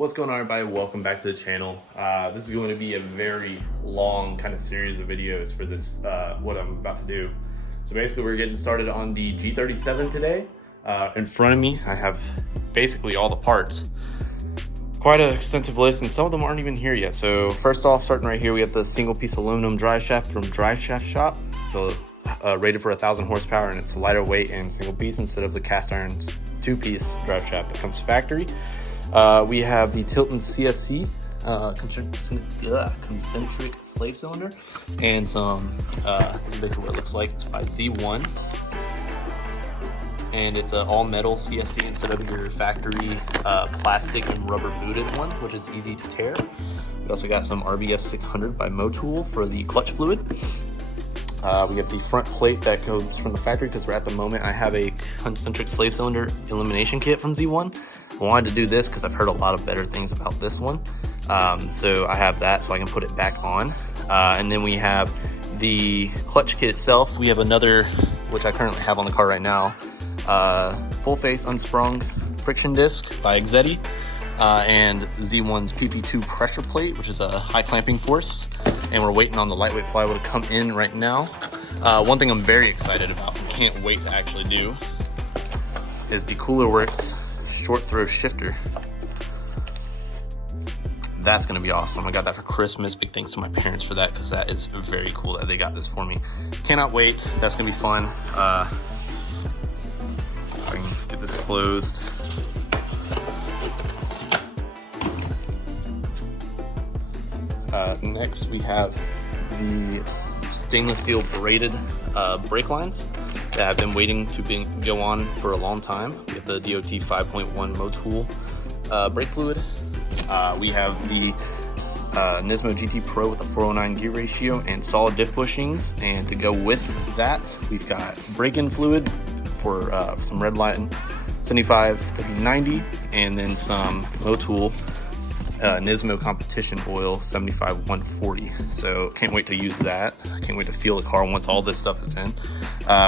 What's going on, everybody? Welcome back to the channel. This is going to be a very long kind of series of videos for this, what I'm about to do. So basically we're getting started on the G37 today. In front of me, I have basically all the parts. Quite an extensive list, and some of them aren't even here yet. So first off, starting right here, we have the single piece aluminum drive shaft from Drive Shaft Shop. So rated for 1,000 horsepower, and it's lighter weight and single piece instead of the cast iron two-piece drive shaft that comes factory. We have the Tilton CSC concentric slave cylinder, and some, this is basically what it looks like. It's by Z1, and it's an all metal CSC instead of your factory plastic and rubber booted one, which is easy to tear. We also got some RBS 600 by Motul for the clutch fluid. We have the front plate that goes from the factory, because at the moment I have a concentric slave cylinder elimination kit from Z1. I wanted to do this because I've heard a lot of better things about this one. So I have that so I can put it back on. And then we have the clutch kit itself. We have another, which I currently have on the car right now, full face unsprung friction disc by Exetti, and Z1's PP2 pressure plate, which is a high clamping force. And we're waiting on the lightweight flywheel to come in right now. One thing I'm very excited about and can't wait to actually do is the Cooler Works short throw shifter. That's gonna be awesome. I got that for Christmas. Big thanks to my parents for that, because that is very cool that they got this for me. Cannot wait. That's gonna be fun. I can get this closed. Next we have the stainless steel braided brake lines that I've been waiting to go on for a long time. We have the DOT 5.1 Motul brake fluid. We have the Nismo GT Pro with the 409 gear ratio and solid diff bushings. And to go with that, we've got brake-in fluid for some red line 75/90, and then some Motul Nismo competition oil 75/140. So can't wait to use that. I can't wait to feel the car once all this stuff is in.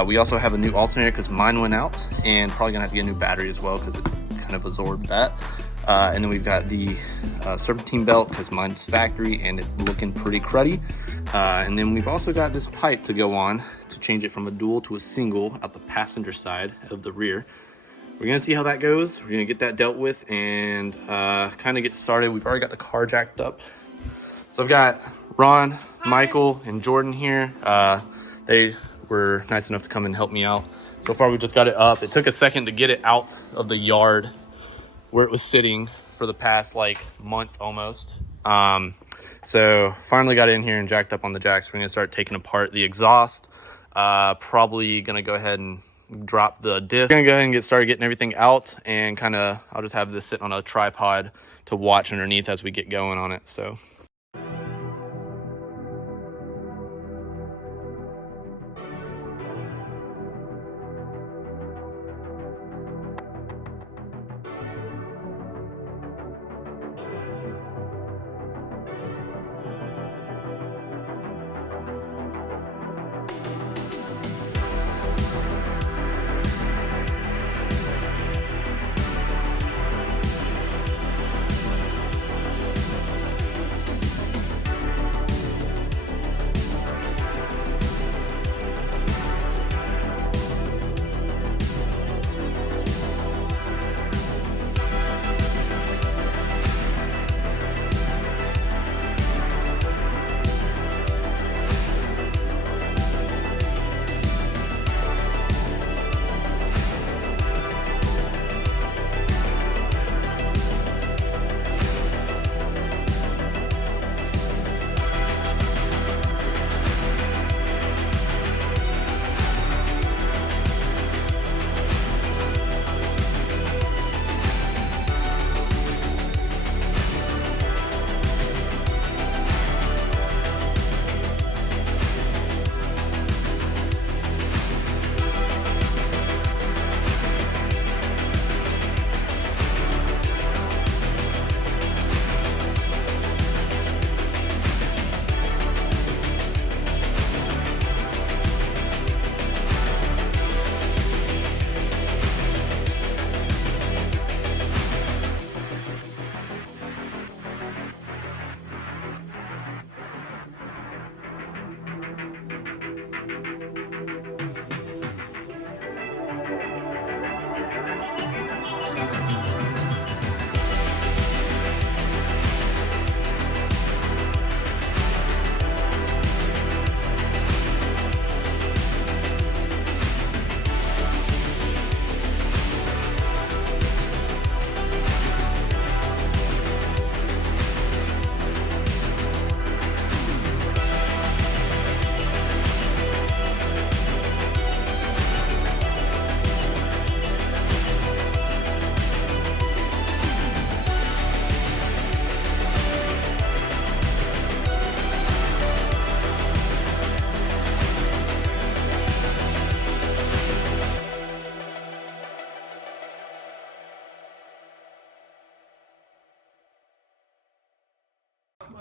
We also have a new alternator because mine went out, and probably gonna have to get a new battery as well because it kind of absorbed that. And then we've got the serpentine belt because mine's factory and it's looking pretty cruddy. And then we've also got this pipe to go on to change it from a dual to a single out the passenger side of the rear. We're gonna see how that goes. We're gonna get that dealt with and kind of get started. We've already got the car jacked up. So I've got Ron, Michael, and Jordan here. They were nice enough to come and help me out. So far we just got it up. It took a second to get it out of the yard where it was sitting for the past month almost. So finally got in here and jacked up on the jacks. We're gonna start taking apart the exhaust. Probably gonna go ahead and drop the diff. We're gonna go ahead and get started getting everything out, and I'll just have this sitting on a tripod to watch underneath as we get going on it. So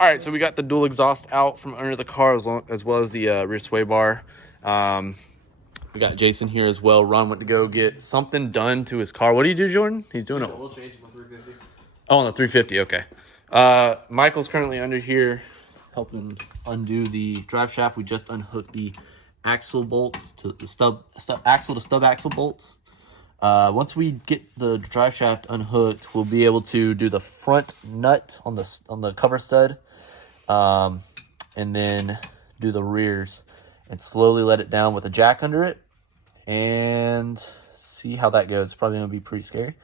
All right, so we got the dual exhaust out from under the car as well as the rear sway bar. We got Jason here as well. Ron went to go get something done to his car. What do you do, Jordan? He's doing a oil change on the 350. Oh, on the 350, okay. Michael's currently under here helping undo the drive shaft. We just unhooked the axle bolts to the axle to stub axle bolts. Once we get the drive shaft unhooked, we'll be able to do the front nut on the cover stud, and then do the rears and slowly let it down with a jack under it and see how that goes. It's probably gonna be pretty scary.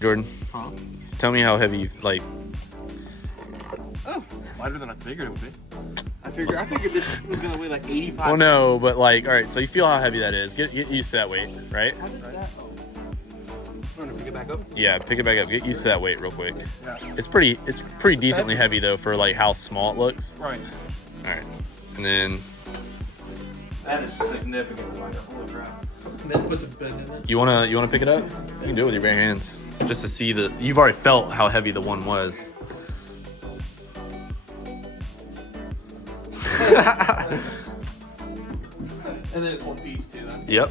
Jordan, tell me how heavy you like. Oh, it's lighter than I figured it would be. I figured this was gonna weigh like 85. Well, no, but like, all right. So you feel how heavy that is. Get used to that weight, right? How does that? Oh. You want to pick it back up? Yeah, pick it back up. Get used to that weight real quick. Yeah. It's pretty decently heavy though for like how small it looks. Right. All right, and then that is significantly lighter. Holy crap. And then puts a bend in it. you wanna pick it up? You can do it with your bare hands, just to see the. You've already felt how heavy the one was. And then it's one piece too. That's... Yep.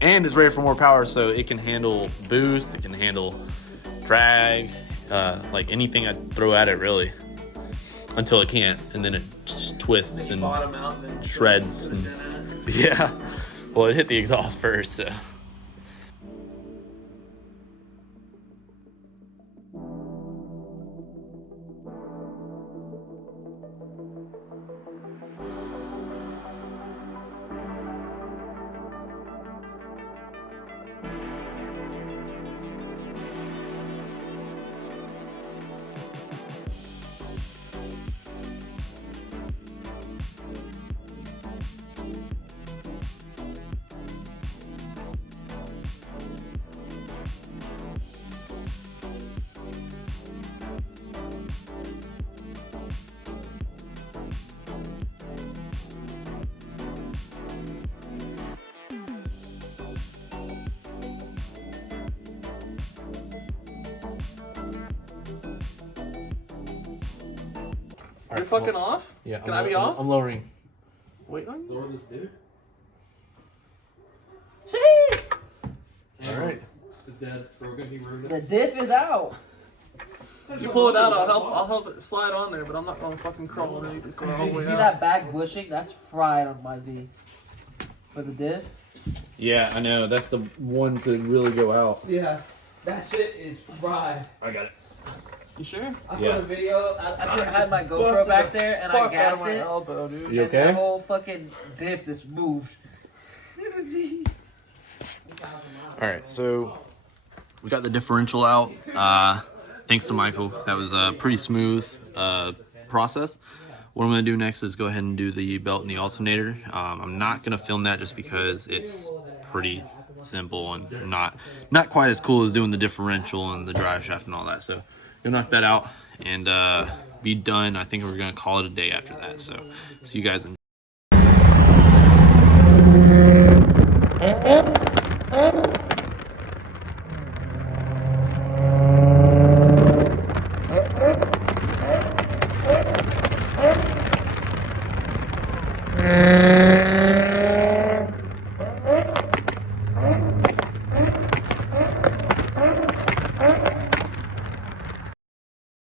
And it's rated for more power, so it can handle boost, it can handle drag, like anything I throw at it really, until it can't, and then it just twists and shreds. And, yeah. Well, it hit the exhaust first, so. You're fucking off? Yeah. Can I be off? I'm lowering. Wait, lower this dude. See? All right. His dad broken. He ruined The diff is out. You pull it out. I'll help it slide on there, but I'm not gonna fucking crawl underneath it. You see that back bushing? That's fried on my Z. For the diff? Yeah, I know. That's the one to really go out. Yeah. That shit is fried. I got it. You sure? I Yeah. put a video. I had my GoPro back there and I gassed it. Elbow, dude. You okay? And the whole fucking diff just moved. All right, so we got the differential out. Thanks to Michael. That was a pretty smooth process. What I'm gonna do next is go ahead and do the belt and the alternator. I'm not gonna film that just because it's pretty simple and not quite as cool as doing the differential and the drive shaft and all that. So gonna knock that out and be done. I think we're gonna call it a day after that. So see you guys in